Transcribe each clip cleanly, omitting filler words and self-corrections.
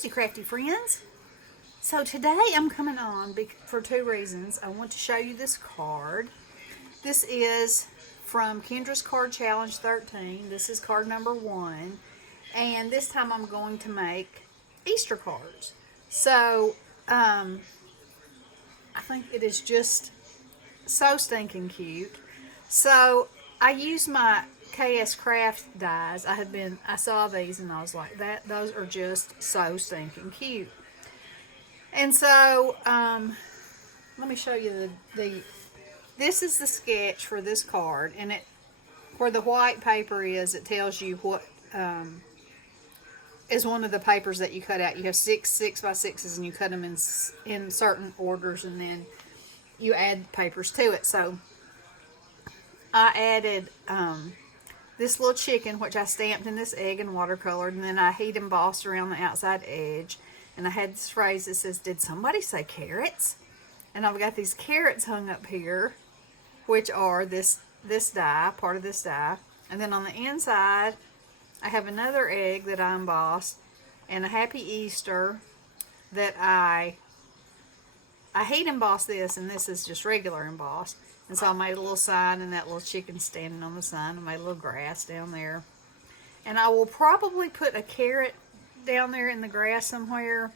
Tuesday, Crafty Friends. So today I'm coming on for two reasons. I want to show you this card. This is from Kendra's Card Challenge 13. This is card number 1. And this time I'm going to make Easter cards. So, I think it is just so stinking cute. So, I use my KSCraft dies. I saw these and I was like, those are just so stinking cute. And so, let me show you this is the sketch for this card, and where the white paper is, it tells you what is one of the papers that you cut out. You have 6 6x6s, and you cut them in certain orders, and then you add papers to it. So I added this little chicken, which I stamped in this egg and watercolored, and then I heat embossed around the outside edge. And I had this phrase that says, "Did somebody say carrots?" And I've got these carrots hung up here, which are this die, part of this die. And then on the inside, I have another egg that I embossed, and a Happy Easter that I heat embossed this, and this is just regular embossed. And so I made a little sign, and that little chicken standing on the sign. I made a little grass down there. And I will probably put a carrot down there in the grass somewhere.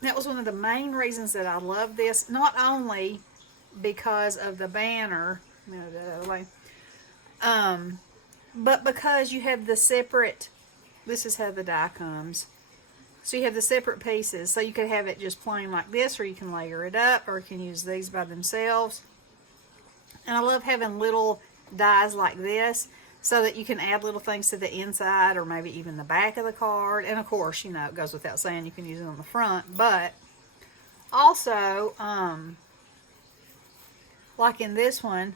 That was one of the main reasons that I love this. Not only because of the banner, but because you have the separate, this is how the die comes. So you have the separate pieces. So you could have it just plain like this, or you can layer it up, or you can use these by themselves. And I love having little dies like this so that you can add little things to the inside or maybe even the back of the card. And of course, you know, it goes without saying you can use it on the front. But also, like in this one,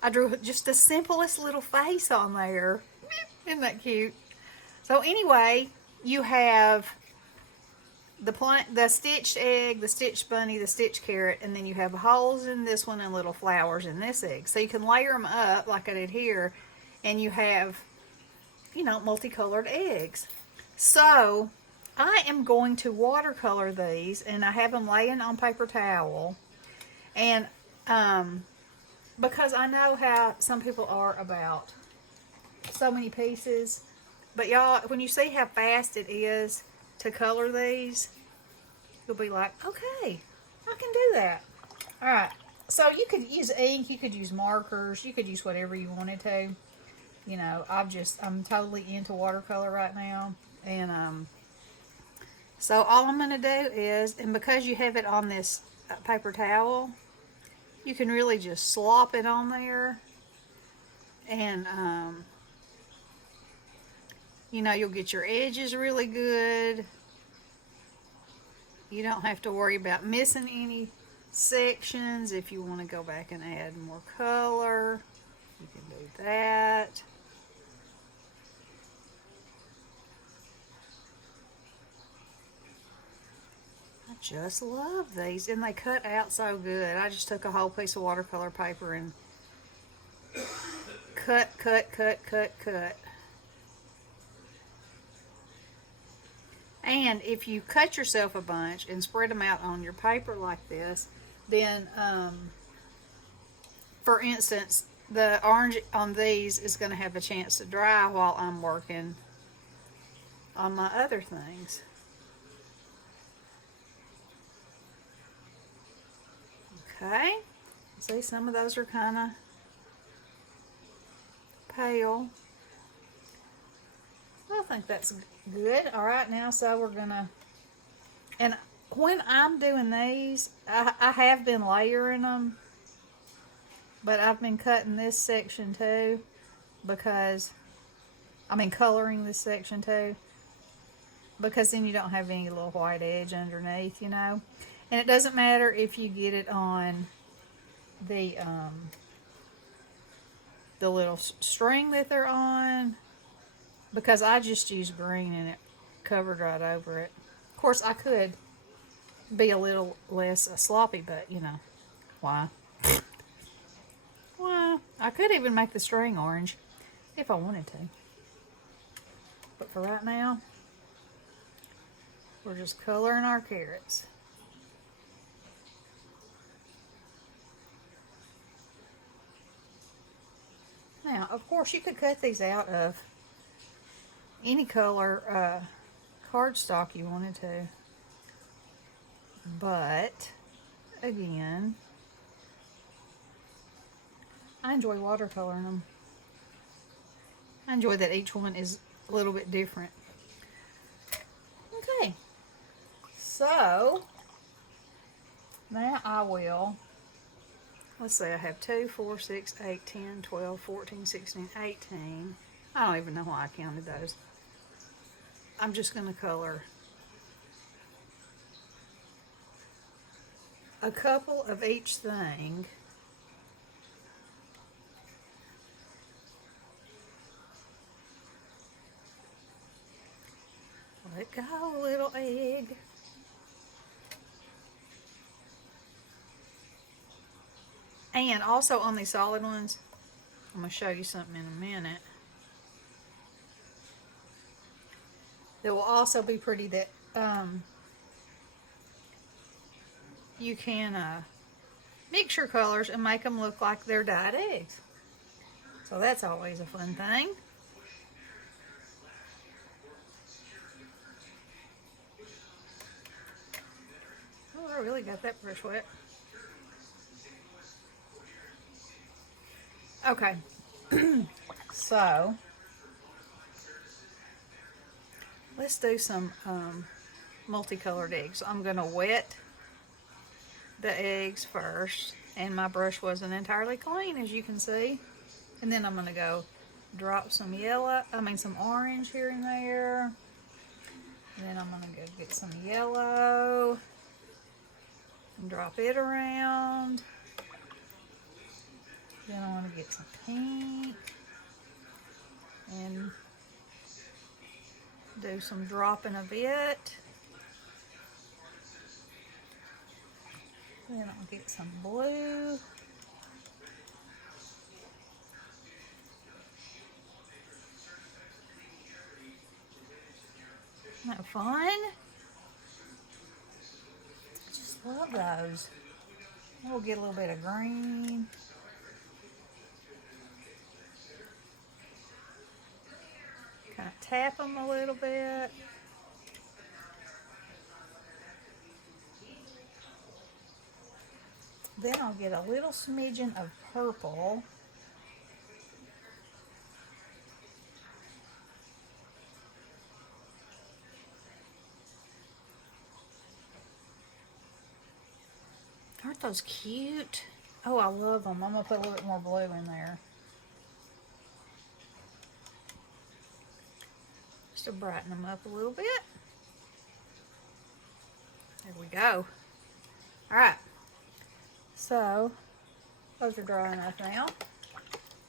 I drew just the simplest little face on there. Isn't that cute? So anyway, you have the stitched egg, the stitched bunny, the stitched carrot, and then you have holes in this one and little flowers in this egg. So you can layer them up like I did here, and you have, you know, multicolored eggs. So I am going to watercolor these, and I have them laying on paper towel. And because I know how some people are about so many pieces, but y'all, when you see how fast it is to color these, you'll be like, okay, I can do that. All right, so you could use ink, you could use markers, you could use whatever you wanted to. You know, I'm totally into watercolor right now. And so all I'm going to do is, and because you have it on this paper towel, you can really just slop it on there. And, you know, you'll get your edges really good. You don't have to worry about missing any sections. If you want to go back and add more color, you can do that. I just love these, and they cut out so good. I just took a whole piece of watercolor paper and cut. And if you cut yourself a bunch and spread them out on your paper like this, then, for instance, the orange on these is going to have a chance to dry while I'm working on my other things. Okay, see, some of those are kind of pale. I think that's good. All right, now, so we're gonna, and when I'm doing these, I have been layering them, but I've been cutting this section too, because, coloring this section too, because then you don't have any little white edge underneath, you know. And it doesn't matter if you get it on the little string that they're on, because I just used green and it covered right over it. Of course, I could be a little less sloppy, but, you know, why? Why? I could even make the string orange if I wanted to. But for right now, We're just coloring our carrots. Now, of course, you could cut these out of any color cardstock you wanted to. But, again, I enjoy watercoloring them. I enjoy that each one is a little bit different. Okay, so now I will, let's see, I have 2, 4, 6, 8, 10, 12, 14, 16, 18. I don't even know why I counted those. I'm just going to color a couple of each thing. Let go, little egg. And also on these solid ones, I'm going to show you something in a minute. That will also be pretty that you can mix your colors and make them look like they're dyed eggs. So that's always a fun thing. Oh, I really got that brush wet. Okay, so let's do some multicolored eggs. I'm going to wet the eggs first, and my brush wasn't entirely clean, as you can see. And then I'm going to go drop some some orange here and there. And then I'm going to go get some yellow and drop it around. Then I want to get some pink and do some dropping of it. Then I'll get some blue. Isn't that fun? I just love those. We'll get a little bit of green. Kind of tap them a little bit. Then I'll get a little smidgen of purple. Aren't those cute? Oh, I love them. I'm going to put a little bit more blue in there. Just to brighten them up a little bit. There we go. Alright. So, those are dry enough now.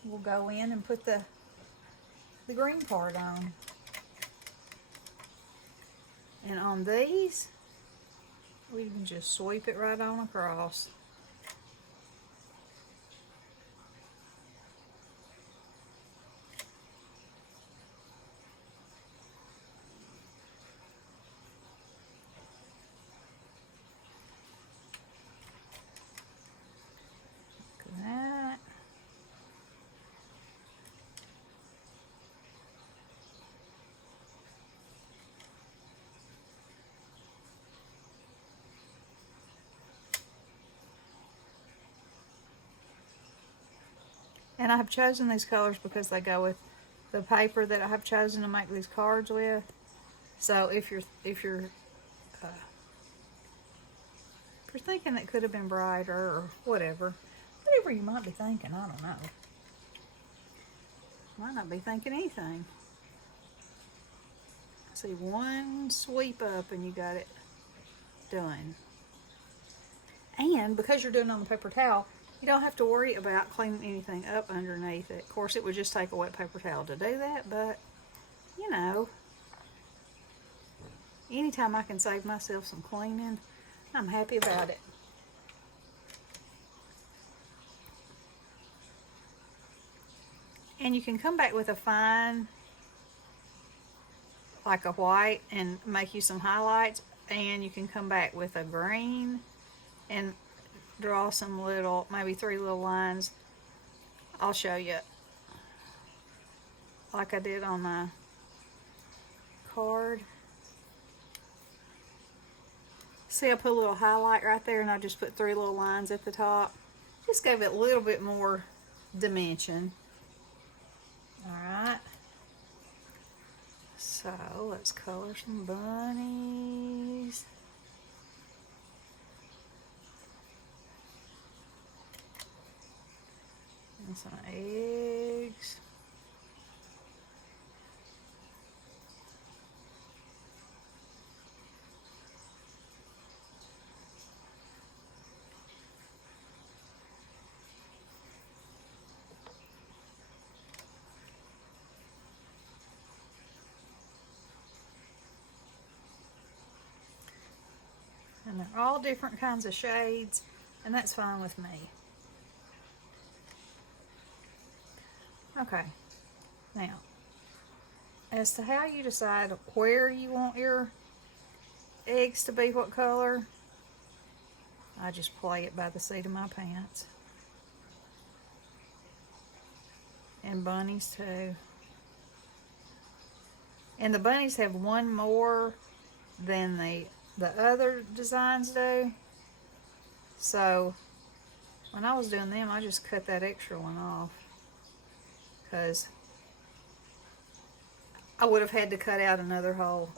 We'll go in and put the green part on. And on these, we can just sweep it right on across. Look at that. And I have chosen these colors because they go with the paper that I have chosen to make these cards with. So if you're thinking it could have been brighter or whatever you might be thinking, I don't know. Might not be thinking anything. See, one sweep up and you got it done. And because you're doing it on the paper towel, you don't have to worry about cleaning anything up underneath it. Of course, it would just take a wet paper towel to do that, but, you know, anytime I can save myself some cleaning, I'm happy about it. And you can come back with a fine like a white and make you some highlights, and you can come back with a green and draw some little, maybe 3 little lines. I'll show you, like I did on my card. See, I put a little highlight right there, and I just put 3 little lines at the top. Just gave it a little bit more dimension. Alright. So, let's color some bunnies. And some eggs. And they're all different kinds of shades, and that's fine with me. Okay, now, as to how you decide where you want your eggs to be, what color, I just play it by the seat of my pants. And bunnies too. And the bunnies have one more than the other designs do. So when I was doing them, I just cut that extra one off, because I would have had to cut out another whole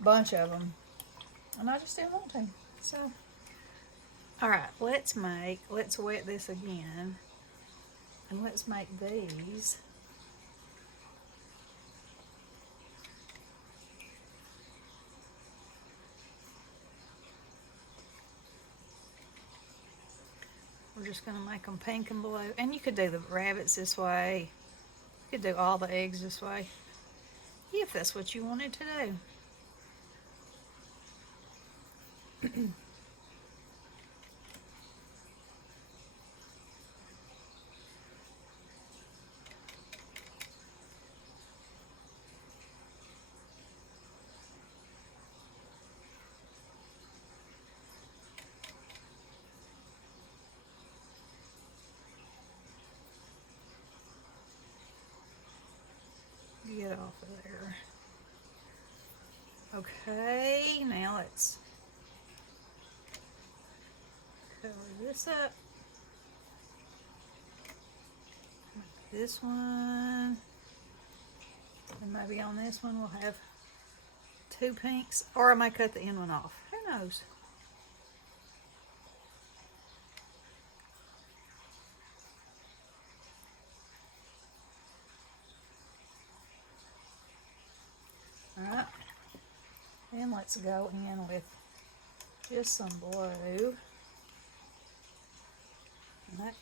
bunch of them, and I just didn't want to. So, alright, let's wet this again, and let's make these. We're just going to make them pink and blue. And you could do the rabbits this way. You could do all the eggs this way, if that's what you wanted to do. Get off of there. Okay, now let's cover this up. This one, and maybe on this one we'll have 2 pinks, or I might cut the end one off. Who knows? Alright, and let's go in with just some blue. And that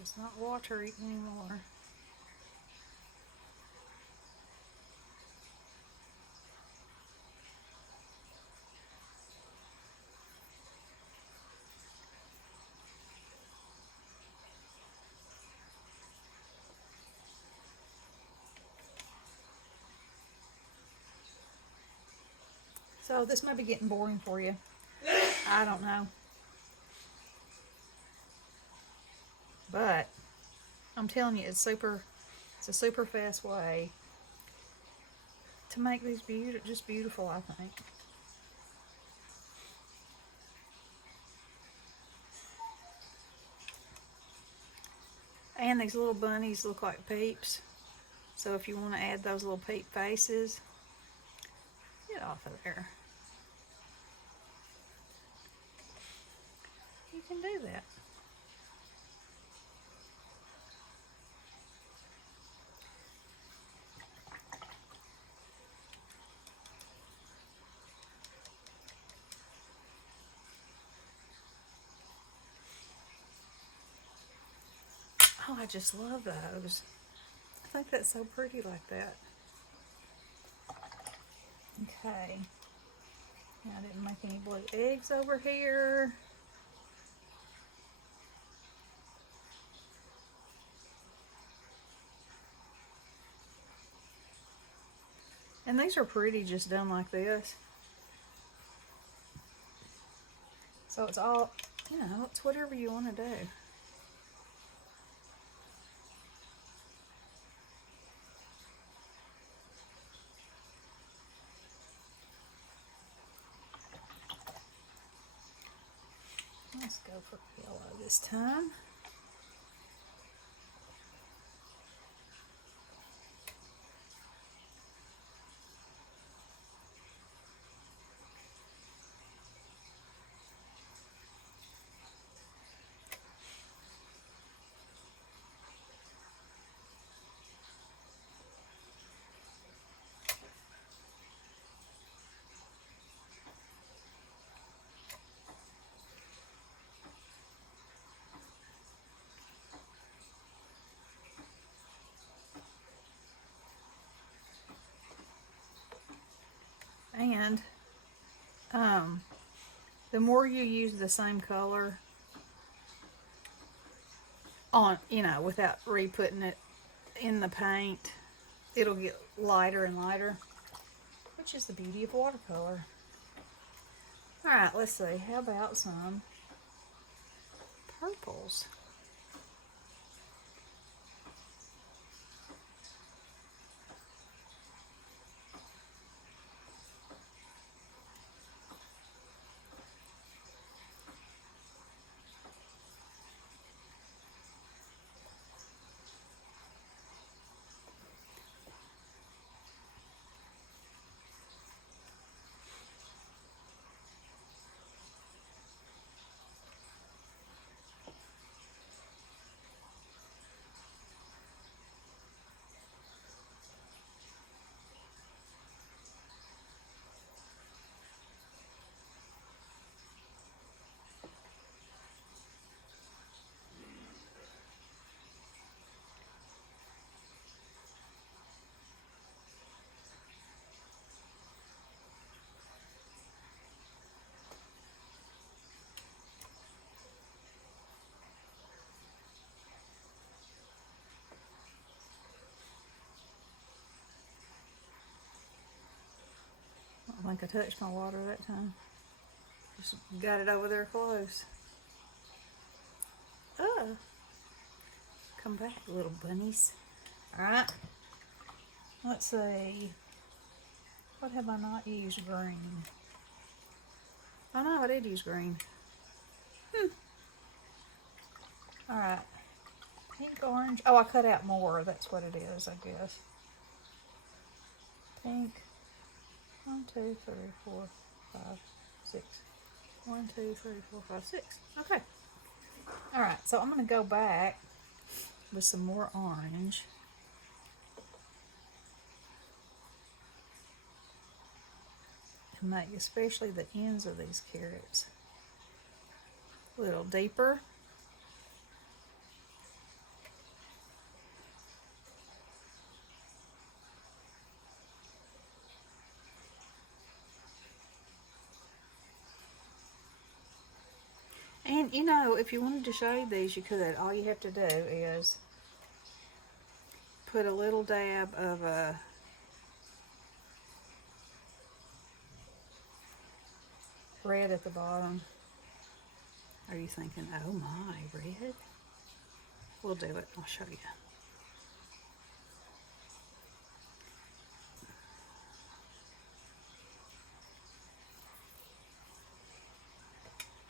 is not watery anymore. So this might be getting boring for you. I don't know. But I'm telling you, it's a super fast way to make these just beautiful, I think. And these little bunnies look like peeps. So if you want to add those little peep faces, get off of there. You can do that. Oh, I just love those. I think that's so pretty like that. Okay. Now I didn't make any blue eggs over here. And these are pretty just done like this. So it's all, you know, it's whatever you want to do. Let's go for yellow this time. And the more you use the same color on, you know, without re-putting it in the paint, it'll get lighter and lighter, which is the beauty of watercolor. Alright, let's see. How about some purples? I think I touched my water that time. Just got it over there close. Oh, come back, little bunnies. Alright, let's see. What have I not used green? Oh no, I did use green. Alright, pink, orange. Oh, I cut out more. That's what it is, I guess. Pink. 1, 2, 3, 4, 5, 6. 1, 2, 3, 4, 5, 6. Okay. Alright, so I'm going to go back with some more orange. And make especially the ends of these carrots a little deeper. And you know, if you wanted to shade these, you could. All you have to do is put a little dab of a red at the bottom. Are you thinking, oh my, red? We'll do it. I'll show you.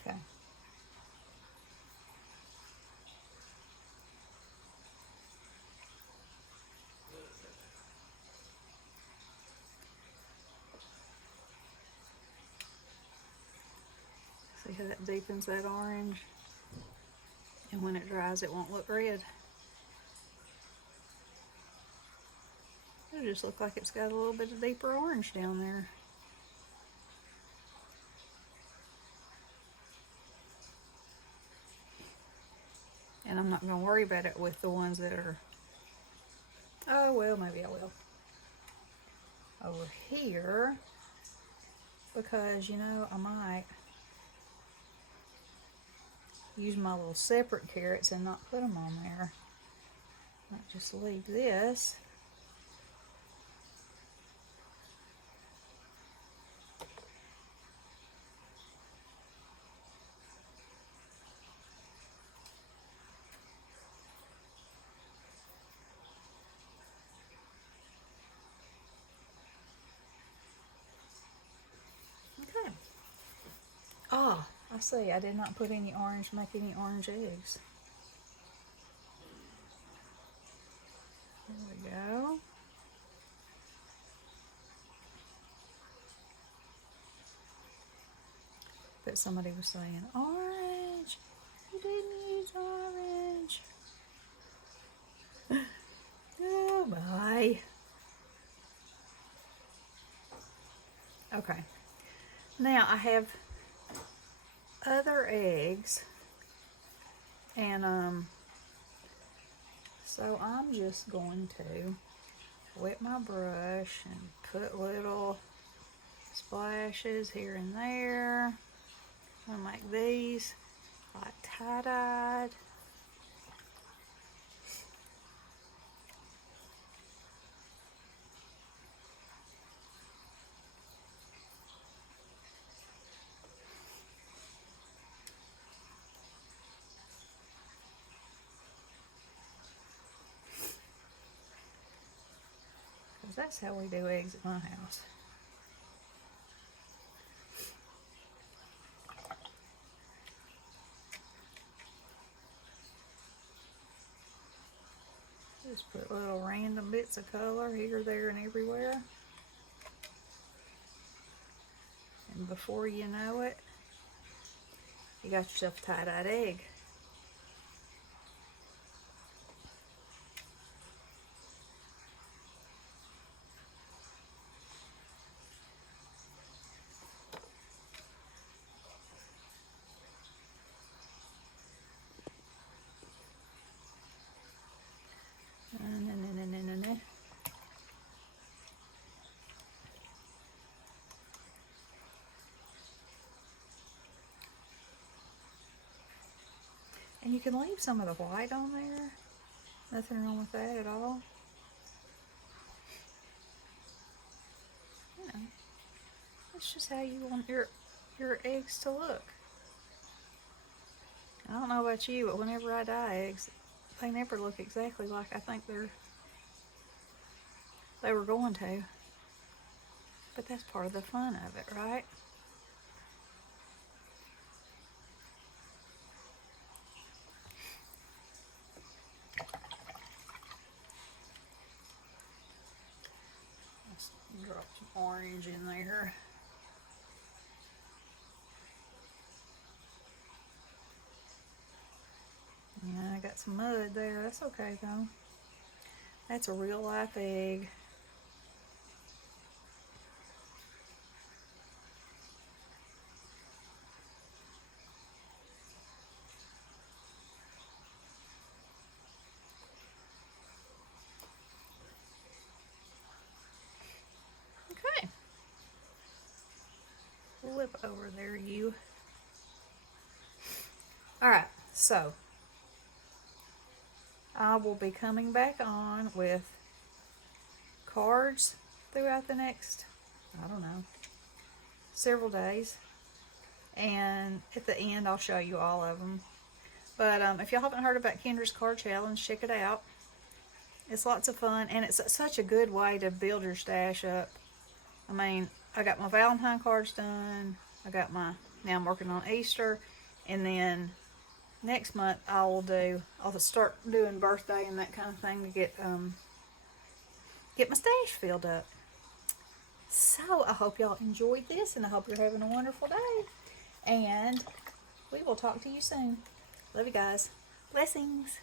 Okay. See how that deepens that orange? And when it dries, it won't look red. It'll just look like it's got a little bit of deeper orange down there. And I'm not going to worry about it with the ones that are, oh well, maybe I will. Over here, because you know, I might use my little separate carrots and not put them on there. Might just leave this. I see, I did not put any orange, make any orange eggs. There we go. But somebody was saying, orange, you didn't use orange. Oh my. Okay, now I have other eggs, and so I'm just going to wet my brush and put little splashes here and there. I'm gonna make these like tie-dyed. That's how we do eggs at my house. Just put little random bits of color here, there, and everywhere. And before you know it, you got yourself a tie-dyed egg. And you can leave some of the white on there. Nothing wrong with that at all. You know, that's just how you want your eggs to look. I don't know about you, but whenever I dye eggs, they never look exactly like I think they were going to. But that's part of the fun of it, right? Let's drop some orange in there. Yeah, I got some mud there. That's okay though. That's a real life egg. Okay. Flip over there, you. Alright, so I will be coming back on with cards throughout the next, I don't know, several days. And at the end, I'll show you all of them. But if y'all haven't heard about Kendra's Card Challenge, check it out. It's lots of fun, and it's such a good way to build your stash up. I mean, I got my Valentine cards done. I got my, now I'm working on Easter. And then next month I'll start doing birthday and that kind of thing to get my stash filled up. So I hope y'all enjoyed this, and I hope you're having a wonderful day. And we will talk to you soon. Love you guys. Blessings.